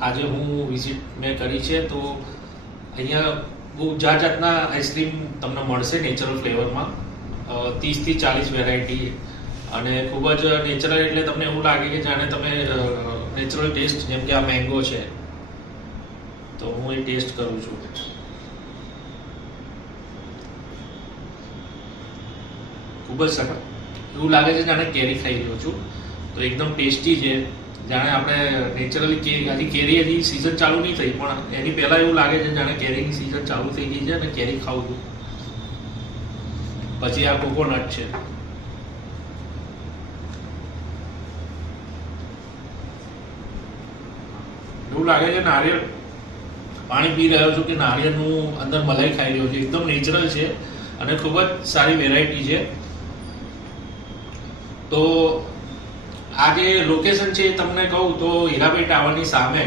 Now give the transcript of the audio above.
આજે હું વિઝિટ મેં કરી છે. તો અહીંયા બહુ જાતના આઈસ્ક્રીમ તમને મળશે નેચરલ ફ્લેવરમાં, 30થી 40 વેરાયટી, અને ખૂબ જ નેચરલ એટલે તમને એવું લાગે કે જાણે તમે નેચરલ ટેસ્ટ, જેમ કે આ મેંગો છે તો હું એ ટેસ્ટ કરું છું. ખૂબ જ સરસ, એવું લાગે છે જાણે કેરી ખાઈ રહ્યો છું. તો એકદમ ટેસ્ટી છે, જાણે આપણે નેચરલી કેરી હજી સિઝન ચાલુ નહીં થઈ પણ એની પહેલાં એવું લાગે છે જાણે કેરીની સિઝન ચાલુ થઈ ગઈ છે અને કેરી ખાવું છું. પછી આ કોકોનટ છે, એવું લાગે છે નારિયેળ પાણી પી રહ્યો છું કે નારિયેળનું અંદર મલાઈ ખાઈ રહ્યો છું. એકદમ નેચરલ છે અને ખૂબ જ સારી વેરાયટી છે. તો આ જે લોકેશન છે તમને કહું તો હીરાભાઈ ટાવરની સામે